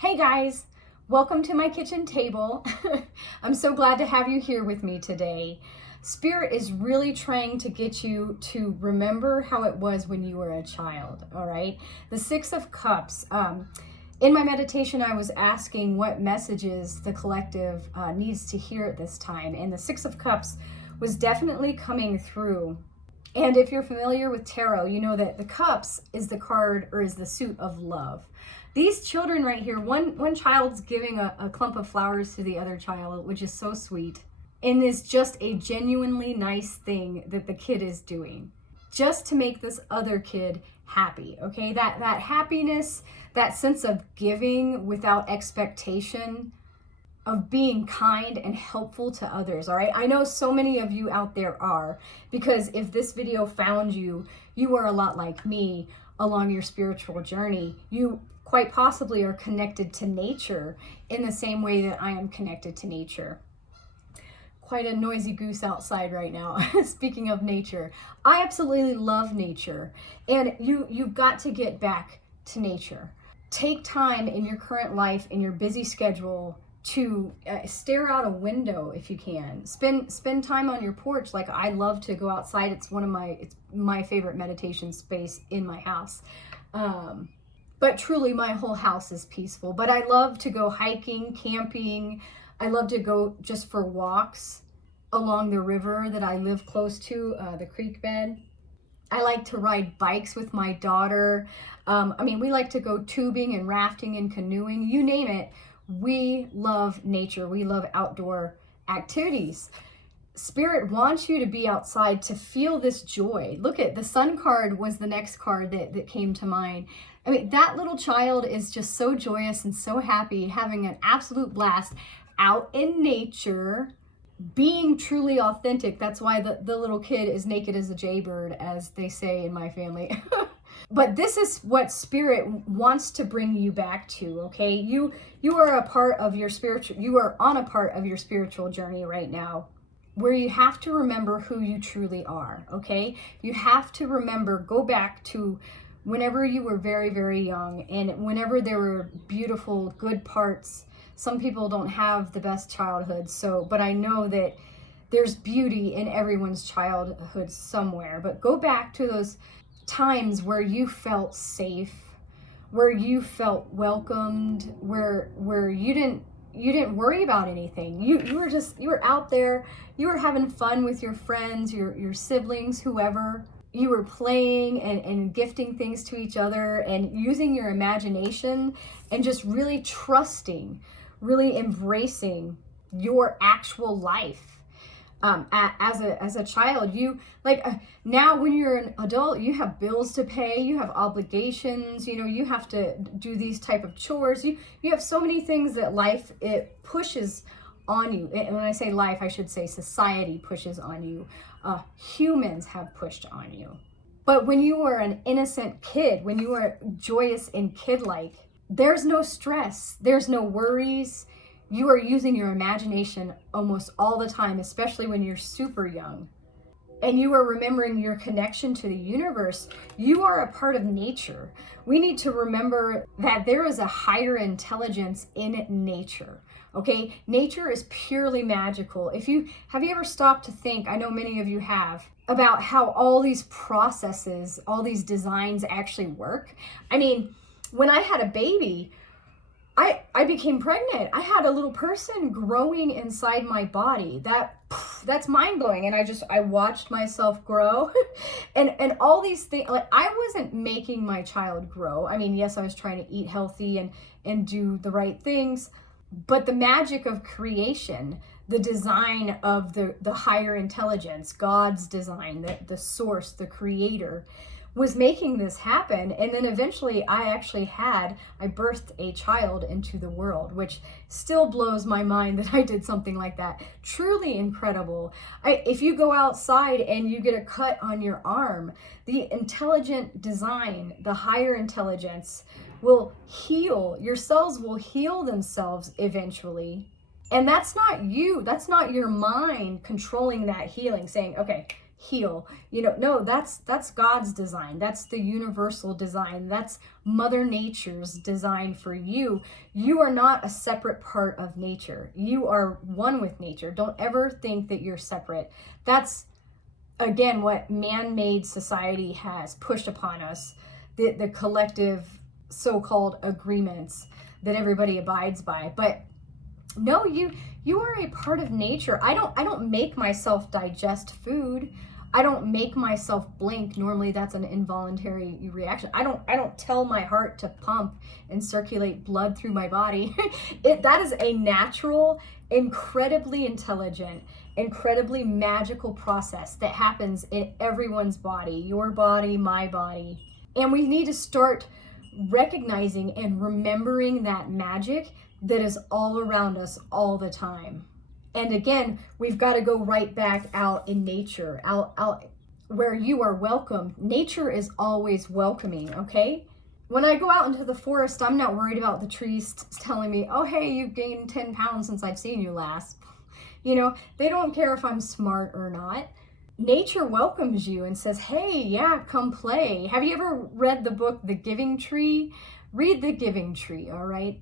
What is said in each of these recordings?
Hey guys, welcome to my kitchen table. I'm so glad to have you here with me today. Spirit is really trying to get you to remember how it was when you were a child, all right? The Six of Cups. In my meditation, I was asking what messages the collective needs to hear at this time, and the Six of Cups was definitely coming through. And if you're familiar with tarot, you know that the cups is the card or is the suit of love. These children right here, one child's giving a clump of flowers to the other child, which is so sweet. And is just a genuinely nice thing that the kid is doing just to make this other kid happy, okay? That happiness, that sense of giving without expectation, of being kind and helpful to others, all right? I know so many of you out there are, because if this video found you, you are a lot like me along your spiritual journey. You quite possibly are connected to nature in the same way that I am connected to nature. Quite a noisy goose outside right now. Speaking of nature, I absolutely love nature, and you've got to get back to nature. Take time in your current life, in your busy schedule, to stare out a window if you can. Spend time on your porch. Like, I love to go outside. It's my favorite meditation space in my house. But truly, my whole house is peaceful. But I love to go hiking, camping. I love to go just for walks along the river that I live close to, the creek bed. I like to ride bikes with my daughter. We like to go tubing and rafting and canoeing, you name it. We love nature. We love outdoor activities. Spirit wants you to be outside to feel this joy. Look at the Sun card was the next card that came to mind. I mean, that little child is just so joyous and so happy, having an absolute blast out in nature, being truly authentic. That's why the little kid is naked as a jaybird, as they say in my family. But this is what Spirit wants to bring you back to, okay? You are a part of your you are on a part of your spiritual journey right now, where you have to remember who you truly are, okay? You have to remember, go back to whenever you were very, very young, and whenever there were beautiful, good parts. Some people don't have the best childhood, but I know that there's beauty in everyone's childhood somewhere. But go back to those times where you felt safe, where you felt welcomed, where you didn't worry about anything. You were out there, you were having fun with your friends, your siblings, whoever. You were playing and gifting things to each other and using your imagination and just really trusting, really embracing your actual life. As a child, now when you're an adult, you have bills to pay, you have obligations, you have to do these type of chores. You have so many things that life, it pushes on you. And when I say life, I should say society pushes on you. Humans have pushed on you. But when you were an innocent kid, when you were joyous and kid-like, there's no stress, there's no worries. You are using your imagination almost all the time, especially when you're super young. And you are remembering your connection to the universe. You are a part of nature. We need to remember that there is a higher intelligence in nature. Okay, nature is purely magical. Have you ever stopped to think, I know many of you have, about how all these processes, all these designs actually work? I mean, when I had a baby, I became pregnant. I had a little person growing inside my body. That's mind-blowing. And I watched myself grow and all these things. Like, I wasn't making my child grow. I mean, yes, I was trying to eat healthy and do the right things, but the magic of creation, the design of the higher intelligence, God's design, the source, the creator, was making this happen. And then eventually I birthed a child into the world, which still blows my mind that I did something like that. Truly incredible. If you go outside and you get a cut on your arm, the intelligent design, the higher intelligence will heal. Your cells will heal themselves eventually. And that's not you. That's not your mind controlling that healing, saying, okay, heal. No, that's God's design. That's the universal design. That's Mother Nature's design for you. You are not a separate part of nature. You are one with nature. Don't ever think that you're separate. That's, again, what man-made society has pushed upon us, the collective so-called agreements that everybody abides by. But no, you are a part of nature. I don't make myself digest food. I don't make myself blink. Normally that's an involuntary reaction. I don't tell my heart to pump and circulate blood through my body. That is a natural, incredibly intelligent, incredibly magical process that happens in everyone's body, your body, my body. And we need to start recognizing and remembering that magic that is all around us all the time. And again, we've got to go right back out in nature, out where you are welcome. Nature is always welcoming, okay? When I go out into the forest, I'm not worried about the trees telling me, oh, hey, you've gained 10 pounds since I've seen you last. They don't care if I'm smart or not. Nature welcomes you and says, hey, yeah, come play. Have you ever read the book, The Giving Tree? Read The Giving Tree, all right?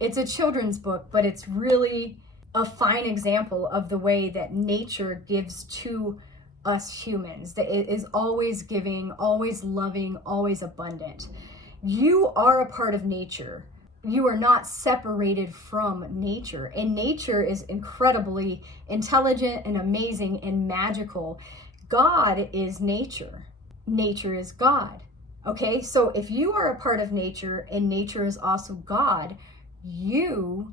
It's a children's book, but it's really a fine example of the way that nature gives to us humans. That it is always giving, always loving, always abundant. You are a part of nature. You are not separated from nature. And nature is incredibly intelligent and amazing and magical. God is nature. Nature is God. Okay, so if you are a part of nature and nature is also God, you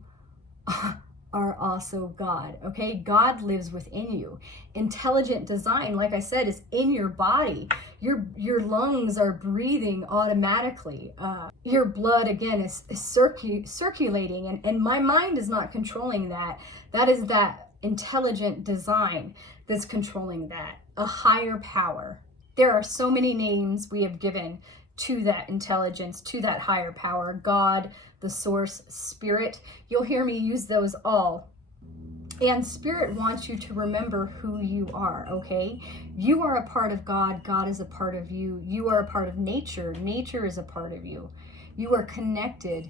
are also God, okay? God lives within you. Intelligent design, like I said, is in your body. Your lungs are breathing automatically. Your blood, again, is circulating, and my mind is not controlling that. That is that intelligent design that's controlling that. A higher power. There are so many names we have given to that intelligence, to that higher power, God, the source, spirit. You'll hear me use those all. And spirit wants you to remember who you are, okay? You are a part of God. God is a part of you. You are a part of nature. Nature is a part of you. You are connected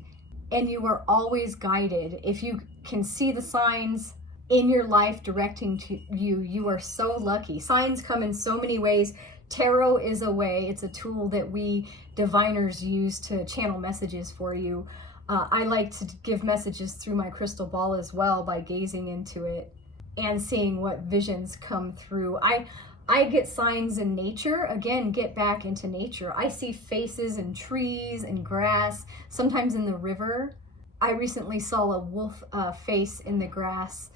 and you are always guided. If you can see the signs in your life directing to you, you are so lucky. Signs come in so many ways. Tarot is a way. It's a tool that we diviners use to channel messages for you. I like to give messages through my crystal ball as well by gazing into it and seeing what visions come through. I get signs in nature. Again, get back into nature. I see faces in trees and grass, sometimes in the river. I recently saw a wolf face in the grass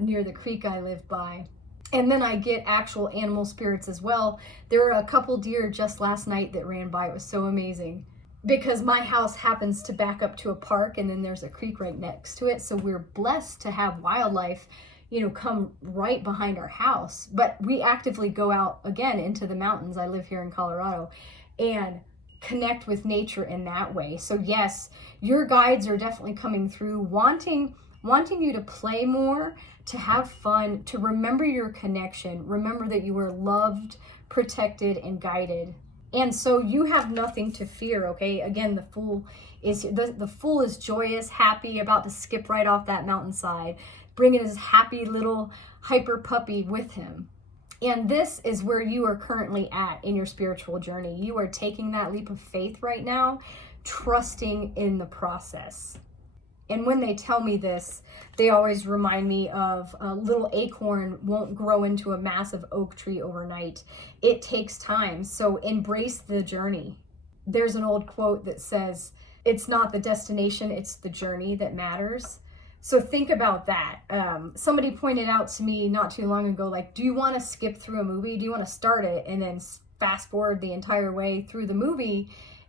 near the creek I live by. And then I get actual animal spirits as well. There were a couple deer just last night that ran by. It was so amazing. Because my house happens to back up to a park and then there's a creek right next to it. So we're blessed to have wildlife, come right behind our house. But we actively go out again into the mountains. I live here in Colorado and connect with nature in that way. So yes, your guides are definitely coming through, wanting you to play more, to have fun, to remember your connection. Remember that you are loved, protected, and guided. And so you have nothing to fear, okay? Again, the fool is joyous, happy, about to skip right off that mountainside, bringing his happy little hyper puppy with him. And this is where you are currently at in your spiritual journey. You are taking that leap of faith right now, trusting in the process. And when they tell me this, they always remind me of a little acorn won't grow into a massive oak tree overnight. It takes time. So embrace the journey. There's an old quote that says, it's not the destination, it's the journey that matters. So think about that. Somebody pointed out to me not too long ago, like, do you want to skip through a movie? Do you want to start it and then fast forward the entire way through the movie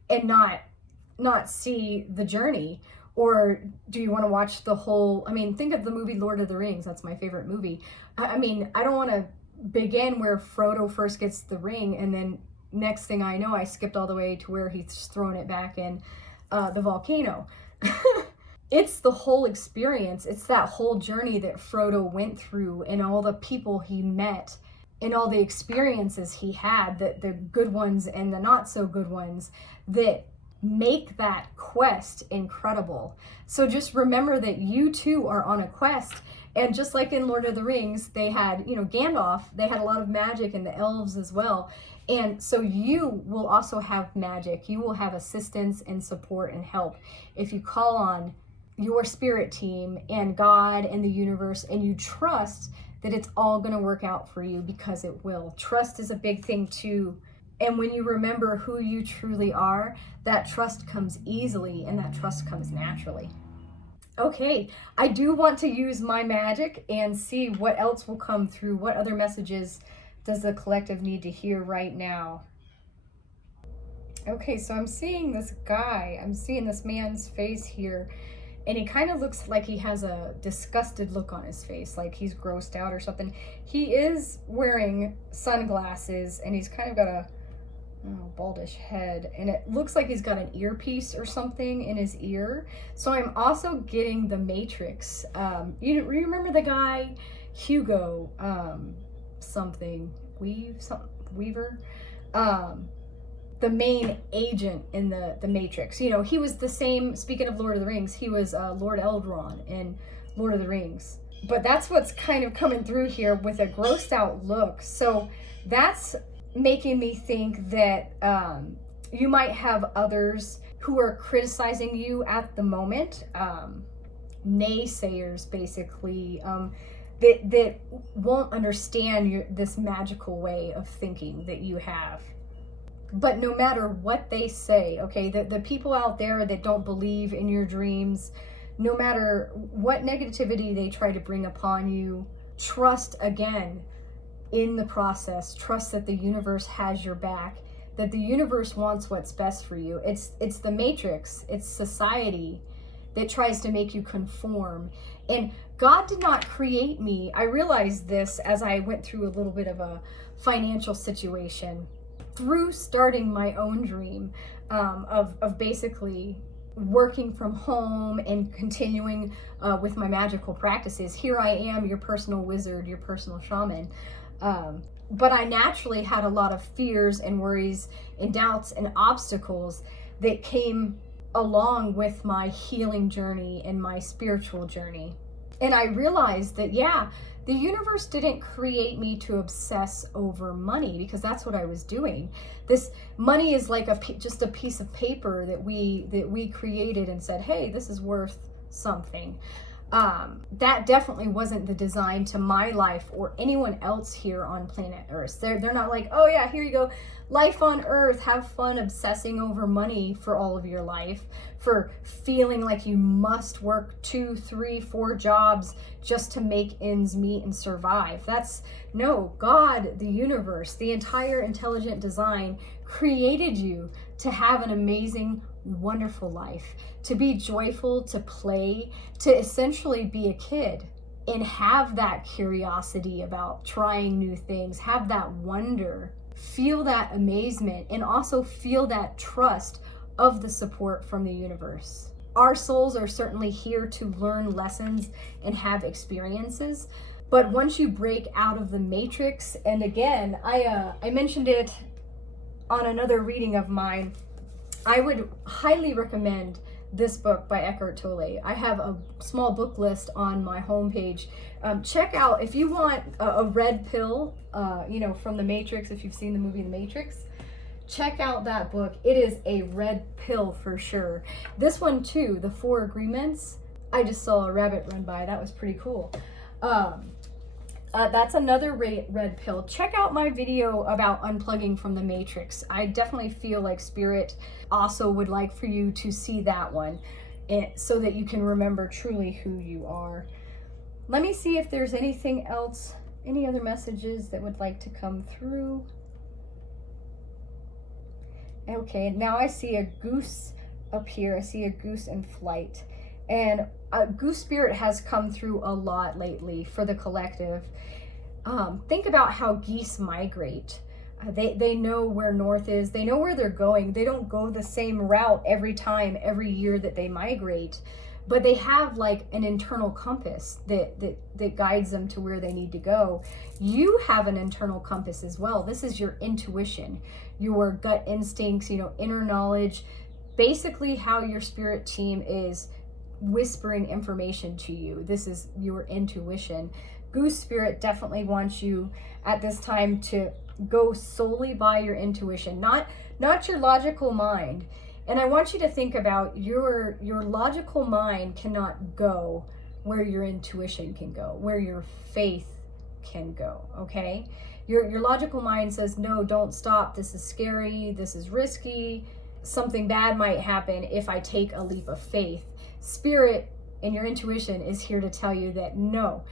and not see the journey? Or do you want to watch the whole, think of the movie Lord of the Rings. That's my favorite movie. I don't want to begin where Frodo first gets the ring and then next thing I know, I skipped all the way to where he's throwing it back in the volcano. It's the whole experience. It's that whole journey that Frodo went through and all the people he met and all the experiences he had, the good ones and the not so good ones, that make that quest incredible. So just remember that you too are on a quest. And just like in Lord of the Rings, they had, Gandalf, they had a lot of magic, and the elves as well. And so you will also have magic. You will have assistance and support and help if you call on your spirit team and God and the universe, and you trust that it's all going to work out for you, because it will. Trust is a big thing too. And when you remember who you truly are, that trust comes easily and that trust comes naturally. Okay, I do want to use my magic and see what else will come through. What other messages does the collective need to hear right now? Okay, so I'm seeing this guy. I'm seeing this man's face here. And he kind of looks like he has a disgusted look on his face, like he's grossed out or something. He is wearing sunglasses, and he's kind of got a baldish head, and it looks like he's got an earpiece or something in his ear. So I'm also getting the Matrix. You remember the guy Hugo Weaver, the main agent in the Matrix. He was the same, speaking of Lord of the Rings, he was Lord Eldron in Lord of the Rings. But that's what's kind of coming through here with a grossed out look. So that's making me think that you might have others who are criticizing you at the moment, naysayers basically, that won't understand this magical way of thinking that you have. But no matter what they say, okay, the people out there that don't believe in your dreams, no matter what negativity they try to bring upon you, trust again in the process. Trust that the universe has your back, that the universe wants what's best for you. It's the Matrix, it's society that tries to make you conform. And God did not create me. I realized this as I went through a little bit of a financial situation through starting my own dream of basically working from home and continuing with my magical practices. Here I am, your personal wizard, your personal shaman. But I naturally had a lot of fears and worries and doubts and obstacles that came along with my healing journey and my spiritual journey. And I realized that, the universe didn't create me to obsess over money, because that's what I was doing. This money is like just a piece of paper that we created and said, hey, this is worth something. That definitely wasn't the design to my life or anyone else here on planet Earth. They're not like, oh yeah, here you go, life on Earth, have fun obsessing over money for all of your life, for feeling like you must work 2, 3, 4 jobs just to make ends meet and survive. No, God, the universe, the entire intelligent design created you to have an amazing, wonderful life, to be joyful, to play, to essentially be a kid and have that curiosity about trying new things, have that wonder, feel that amazement, and also feel that trust of the support from the universe. Our souls are certainly here to learn lessons and have experiences, but once you break out of the Matrix, and again, I mentioned it on another reading of mine, I would highly recommend this book by Eckhart Tolle. I have a small book list on my homepage. Check out, if you want a red pill, from the Matrix, if you've seen the movie The Matrix, check out that book. It is a red pill for sure. This one too, The 4 Agreements. I just saw a rabbit run by. That was pretty cool. That's another red pill. Check out my video about unplugging from the Matrix. I definitely feel like Spirit also would like for you to see that one, so that you can remember truly who you are. Let me see if there's anything else, any other messages that would like to come through. Okay, now I see a goose up here. I see a goose in flight. And goose spirit has come through a lot lately for the collective. Think about how geese migrate. They know where north is. They know where they're going. They don't go the same route every year that they migrate. but they have like an internal compass that guides them to where they need to go. You have an internal compass as well. This is your intuition, your gut instincts, inner knowledge, basically how your spirit team is whispering information to you. This is your intuition. Goose spirit definitely wants you at this time to go solely by your intuition, not your logical mind. And I want you to think about your logical mind cannot go where your intuition can go, where your faith can go, okay? Your logical mind says, no, don't stop. This is scary. This is risky. Something bad might happen if I take a leap of faith. Spirit and your intuition is here to tell you that no,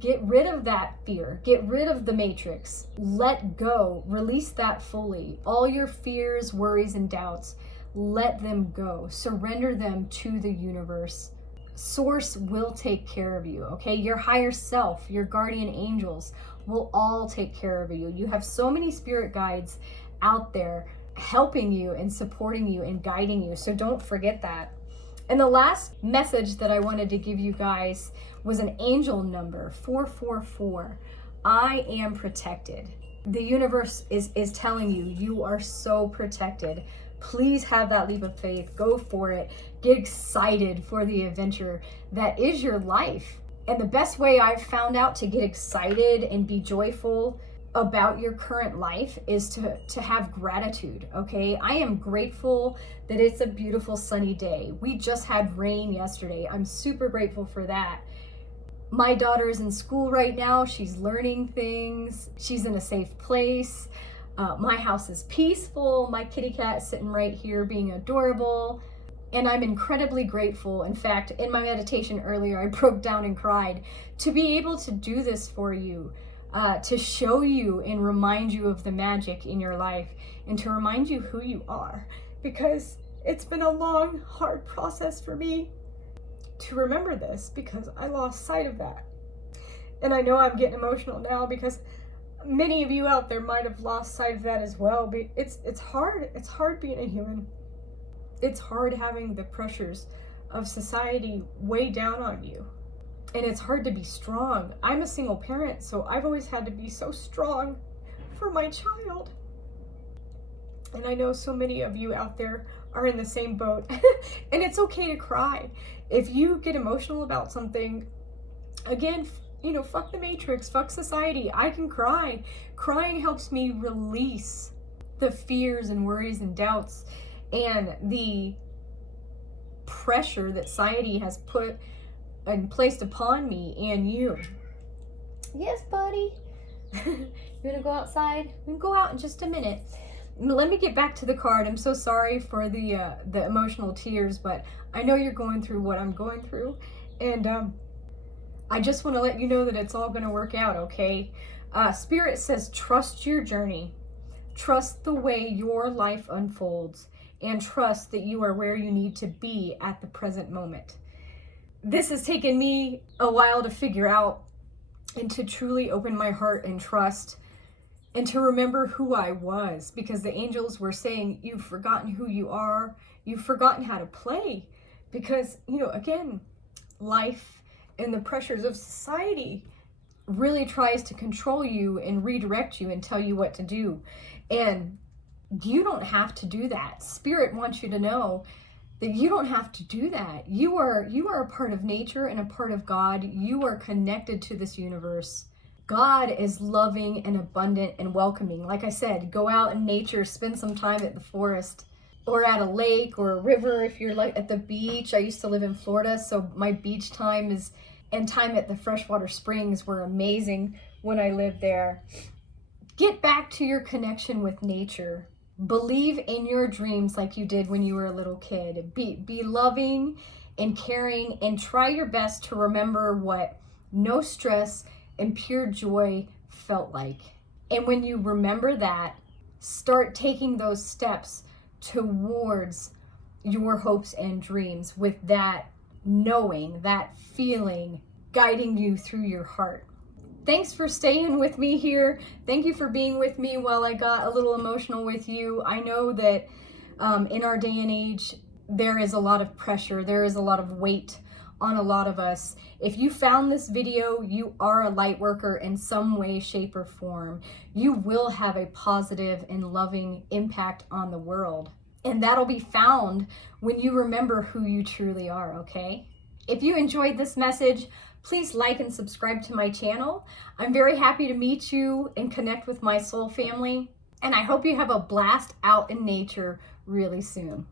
get rid of that fear. Get rid of the matrix. Let go. Release that fully. All your fears, worries, and doubts, let them go. Surrender them to the universe. Source will take care of you, okay? Your higher self, your guardian angels will all take care of you. You have so many spirit guides out there helping you and supporting you and guiding you. So don't forget that. And the last message that I wanted to give you guys was an angel number, 444. I am protected. The universe is telling you, you are so protected. Please have that leap of faith. Go for it. Get excited for the adventure that is your life. And the best way I've found out to get excited and be joyful about your current life is to have gratitude, okay? I am grateful that it's a beautiful sunny day. We just had rain yesterday. I'm super grateful for that. My daughter is in school right now. She's learning things. She's in a safe place. My house is peaceful. My kitty cat is sitting right here being adorable. And I'm incredibly grateful. In fact, in my meditation earlier, I broke down and cried to be able to do this for you, to show you and remind you of the magic in your life and to remind you who you are. Because it's been a long, hard process for me to remember this because I lost sight of that. And I know I'm getting emotional now because many of you out there might have lost sight of that as well. But it's hard. It's hard being a human. It's hard having the pressures of society weigh down on you. And it's hard to be strong. I'm a single parent, so I've always had to be so strong for my child. And I know so many of you out there are in the same boat. And it's okay to cry. If you get emotional about something, again, fuck the matrix, fuck society. I can cry. Crying helps me release the fears and worries and doubts and the pressure that society has put and placed upon me and you. Yes, buddy. You wanna go outside? We can go out in just a minute. Let me get back to the card. I'm so sorry for the emotional tears, but I know you're going through what I'm going through, and I just want to let you know that it's all going to work out, okay? Spirit says, trust your journey, trust the way your life unfolds, and trust that you are where you need to be at the present moment. This has taken me a while to figure out and to truly open my heart and trust and to remember who I was, because the angels were saying, you've forgotten who you are. You've forgotten how to play because, again, life and the pressures of society really tries to control you and redirect you and tell you what to do. And you don't have to do that. Spirit wants you to know that you don't have to do that. You are a part of nature and a part of God. You are connected to this universe. God is loving and abundant and welcoming. Like I said, go out in nature, spend some time at the forest or at a lake or a river if you're like at the beach. I used to live in Florida, so my beach time and time at the freshwater springs were amazing when I lived there. Get back to your connection with nature. Believe in your dreams like you did when you were a little kid. Be loving and caring and try your best to remember what no stress and pure joy felt like. And when you remember that, start taking those steps towards your hopes and dreams with that knowing, that feeling guiding you through your heart. Thanks for staying with me here. Thank you for being with me while I got a little emotional with you. I know that in our day and age, there is a lot of pressure, there is a lot of weight on a lot of us. If you found this video, you are a light worker in some way, shape, or form. You will have a positive and loving impact on the world. And that'll be found when you remember who you truly are, okay? If you enjoyed this message, please like and subscribe to my channel. I'm very happy to meet you and connect with my soul family. And I hope you have a blast out in nature really soon.